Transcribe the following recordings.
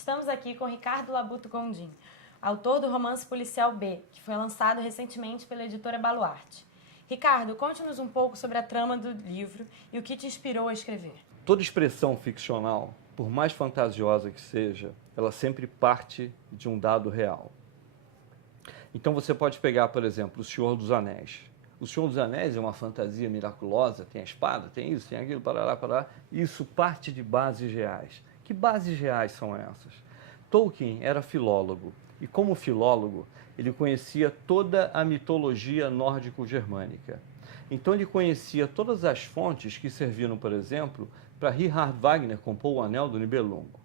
Estamos aqui com Ricardo Labuto Gondim, autor do romance policial B, que foi lançado recentemente pela editora Baluarte. Ricardo, conte-nos um pouco sobre a trama do livro e o que te inspirou a escrever. Toda expressão ficcional, por mais fantasiosa que seja, ela sempre parte de um dado real. Então você pode pegar, por exemplo, O Senhor dos Anéis. O Senhor dos Anéis é uma fantasia miraculosa, tem a espada, tem isso, tem aquilo, parará, parará. Isso parte de bases reais. Que bases reais são essas? Tolkien era filólogo, e como filólogo, ele conhecia toda a mitologia nórdico-germânica. Então ele conhecia todas as fontes que serviram, por exemplo, para Richard Wagner compor o Anel do Nibelungo.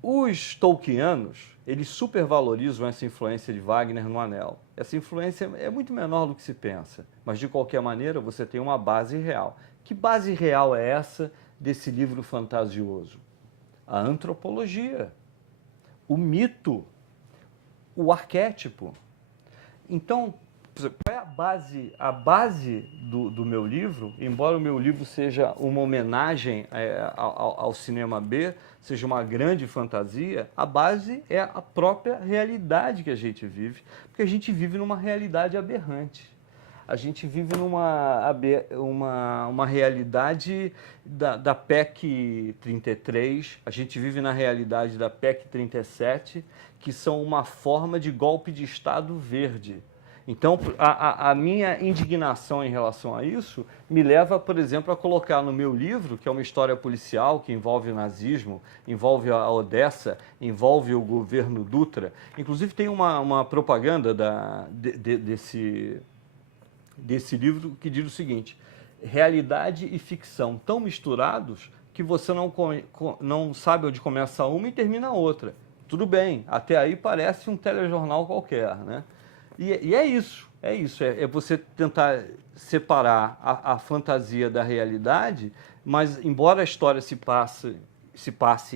Os tolkianos, eles supervalorizam essa influência de Wagner no Anel. Essa influência é muito menor do que se pensa, mas de qualquer maneira você tem uma base real. Que base real é essa desse livro fantasioso? A antropologia, o mito, o arquétipo. Então, qual é a base? A base do meu livro, embora o meu livro seja uma homenagem ao cinema B, seja uma grande fantasia, a base é a própria realidade que a gente vive, porque a gente vive numa realidade aberrante. A gente vive uma realidade da PEC 33, a gente vive na realidade da PEC 37, que são uma forma de golpe de Estado verde. Então, a minha indignação em relação a isso me leva, por exemplo, a colocar no meu livro, que é uma história policial que envolve o nazismo, envolve a Odessa, envolve o governo Dutra. Inclusive, tem uma propaganda desse livro que diz o seguinte: realidade e ficção tão misturados que você não sabe onde começa uma e termina a outra. Tudo bem, até aí parece um telejornal qualquer, né? E é isso, é você tentar separar a fantasia da realidade, mas embora a história se passe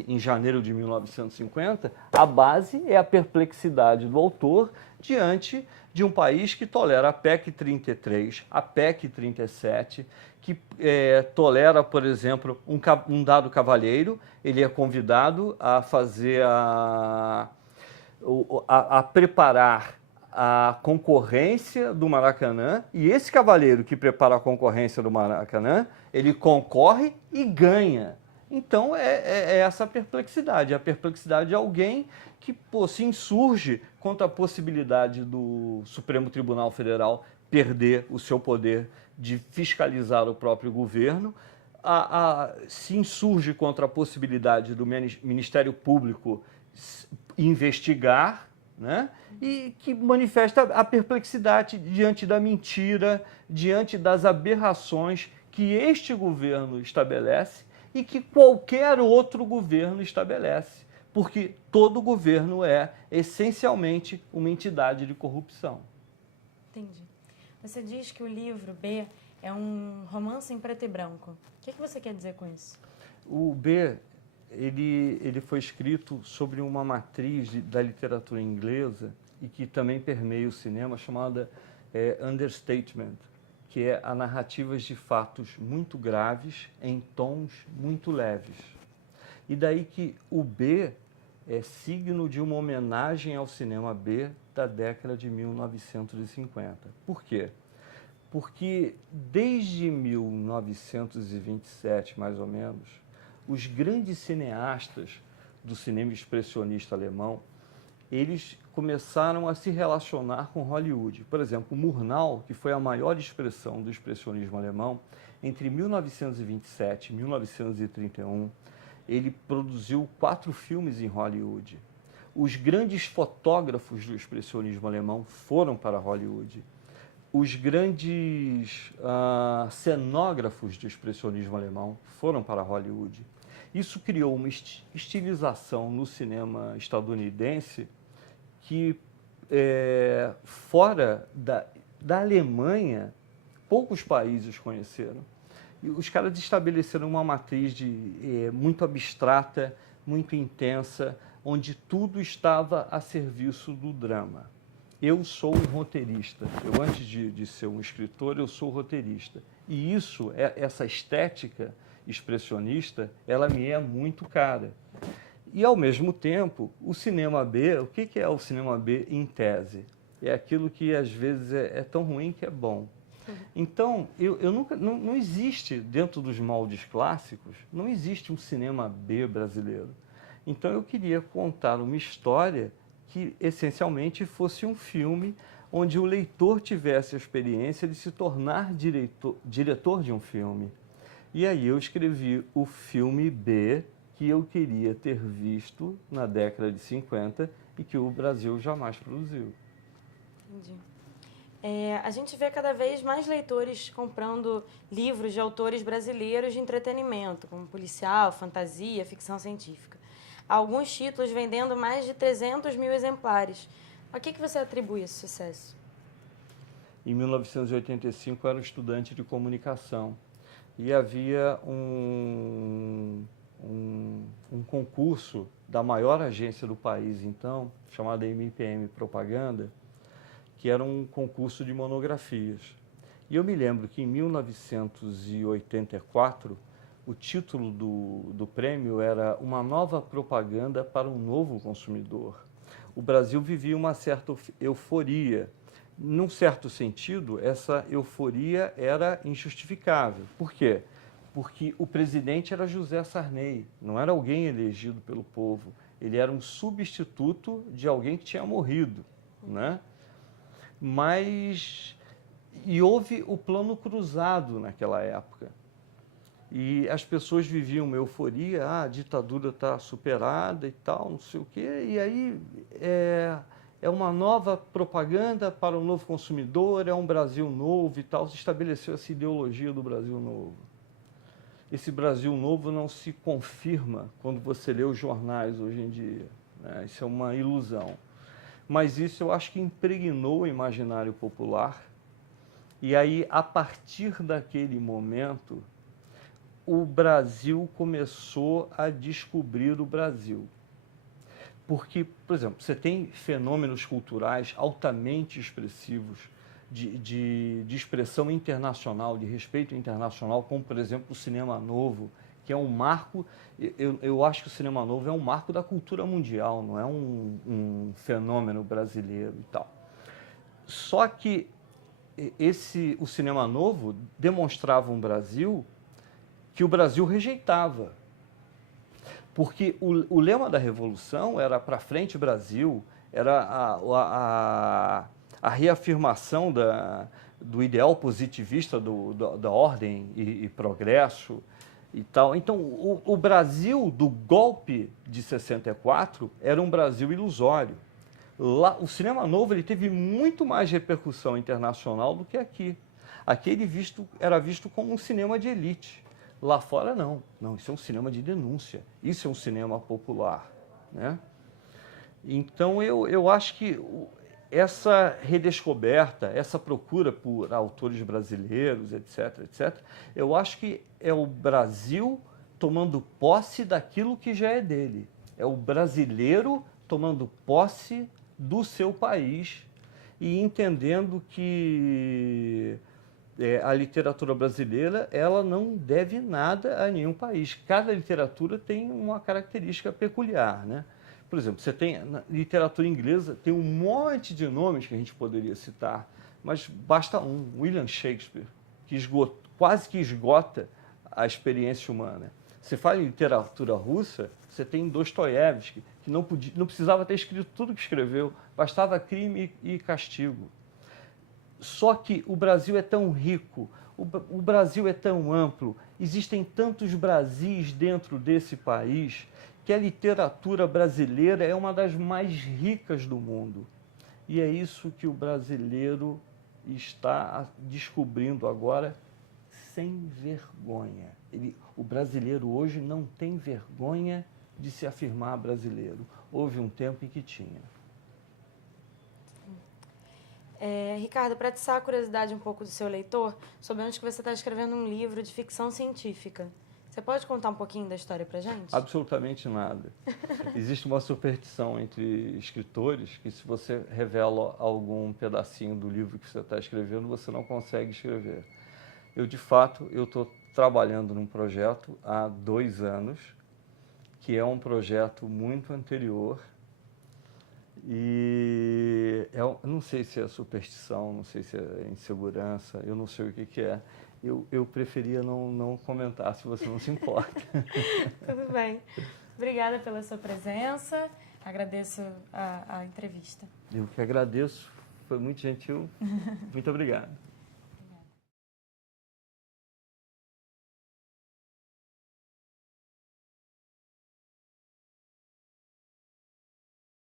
em janeiro de 1950, a base é a perplexidade do autor diante de um país que tolera a PEC 33, a PEC 37, que tolera, por exemplo, um dado cavalheiro, ele é convidado a fazer a preparar a concorrência do Maracanã, e esse cavalheiro que prepara a concorrência do Maracanã, ele concorre e ganha. Então é essa perplexidade, a perplexidade de alguém que se insurge contra a possibilidade do Supremo Tribunal Federal perder o seu poder de fiscalizar o próprio governo, se insurge contra a possibilidade do Ministério Público investigar, né? E que manifesta a perplexidade diante da mentira, diante das aberrações que este governo estabelece e que qualquer outro governo estabelece, porque todo governo é essencialmente uma entidade de corrupção. Entendi. Você diz que o livro B é um romance em preto e branco. O que você quer dizer com isso? O B, ele foi escrito sobre uma matriz da literatura inglesa e que também permeia o cinema, chamada understatement, que é a narrativas de fatos muito graves em tons muito leves. E daí que o B é signo de uma homenagem ao cinema B da década de 1950. Por quê? Porque desde 1927, mais ou menos, os grandes cineastas do cinema expressionista alemão, eles começaram a se relacionar com Hollywood. Por exemplo, Murnau, que foi a maior expressão do expressionismo alemão, entre 1927 e 1931, ele produziu 4 filmes em Hollywood. Os grandes fotógrafos do expressionismo alemão foram para Hollywood. Os grandes cenógrafos do expressionismo alemão foram para Hollywood. Isso criou uma estilização no cinema estadunidense que, fora da Alemanha, poucos países conheceram. E os caras estabeleceram uma matriz muito abstrata, muito intensa, onde tudo estava a serviço do drama. Eu sou um roteirista. Eu, antes de ser um escritor, eu sou roteirista. E essa estética expressionista, ela me é muito cara. E, ao mesmo tempo, o cinema B, o que é o cinema B em tese? É aquilo que, às vezes, é tão ruim que é bom. Então, eu nunca, não existe, dentro dos moldes clássicos, não existe um cinema B brasileiro. Então, eu queria contar uma história que, essencialmente, fosse um filme onde o leitor tivesse a experiência de se tornar diretor de um filme. E aí eu escrevi o filme B, que eu queria ter visto na década de 50 e que o Brasil jamais produziu. Entendi. A gente vê cada vez mais leitores comprando livros de autores brasileiros de entretenimento, como policial, fantasia, ficção científica. Alguns títulos vendendo mais de 300 mil exemplares. A que você atribui esse sucesso? Em 1985, eu era um estudante de comunicação e havia um concurso da maior agência do país, então, chamada MPM Propaganda, que era um concurso de monografias. E eu me lembro que em 1984, o título do prêmio era Uma Nova Propaganda para um Novo Consumidor. O Brasil vivia uma certa euforia. Num certo sentido, essa euforia era injustificável. Por quê? Porque o presidente era José Sarney, não era alguém elegido pelo povo. Ele era um substituto de alguém que tinha morrido, né? E houve o plano cruzado naquela época. E as pessoas viviam uma euforia, a ditadura está superada e tal, não sei o quê. E aí é uma nova propaganda para um novo consumidor, é um Brasil novo e tal. Se estabeleceu essa ideologia do Brasil novo. Esse Brasil novo não se confirma quando você lê os jornais hoje em dia, né? Isso é uma ilusão. Mas isso eu acho que impregnou o imaginário popular. E aí, a partir daquele momento, o Brasil começou a descobrir o Brasil. Porque, por exemplo, você tem fenômenos culturais altamente expressivos, de expressão internacional, de respeito internacional, como, por exemplo, o cinema novo, que é um marco. Eu acho que o cinema novo é um marco da cultura mundial, não é um fenômeno brasileiro e tal. Só que o cinema novo demonstrava um Brasil que o Brasil rejeitava. Porque o lema da Revolução era para frente Brasil, era a reafirmação do ideal positivista da ordem e progresso e tal. Então, o Brasil do golpe de 64 era um Brasil ilusório. Lá, o cinema novo ele teve muito mais repercussão internacional do que aqui. Aqui ele era visto como um cinema de elite. Lá fora, não. Não, isso é um cinema de denúncia. Isso é um cinema popular, né? Então, eu acho que essa redescoberta, essa procura por autores brasileiros, etc., etc., eu acho que é o Brasil tomando posse daquilo que já é dele. É o brasileiro tomando posse do seu país e entendendo que a literatura brasileira ela não deve nada a nenhum país. Cada literatura tem uma característica peculiar, né? Por exemplo, você tem na literatura inglesa, tem um monte de nomes que a gente poderia citar, mas basta um, William Shakespeare, que quase que esgota a experiência humana. Você fala em literatura russa, você tem Dostoiévski, que não precisava ter escrito tudo que escreveu, bastava Crime e Castigo. Só que o Brasil é tão rico, o Brasil é tão amplo, existem tantos Brasis dentro desse país, que a literatura brasileira é uma das mais ricas do mundo. E é isso que o brasileiro está descobrindo agora sem vergonha. O brasileiro hoje não tem vergonha de se afirmar brasileiro. Houve um tempo em que tinha. Ricardo, para atiçar a curiosidade um pouco do seu leitor, soubemos que você está escrevendo um livro de ficção científica. Você pode contar um pouquinho da história para a gente? Absolutamente nada. Existe uma superstição entre escritores que se você revela algum pedacinho do livro que você está escrevendo, você não consegue escrever. Eu, de fato, estou trabalhando num projeto há 2 anos que é um projeto muito anterior e eu não sei se é superstição, não sei se é insegurança, eu não sei o que é. Eu preferia não comentar, se você não se importa. Tudo bem. Obrigada pela sua presença. Agradeço a entrevista. Eu que agradeço, foi muito gentil. Muito obrigado.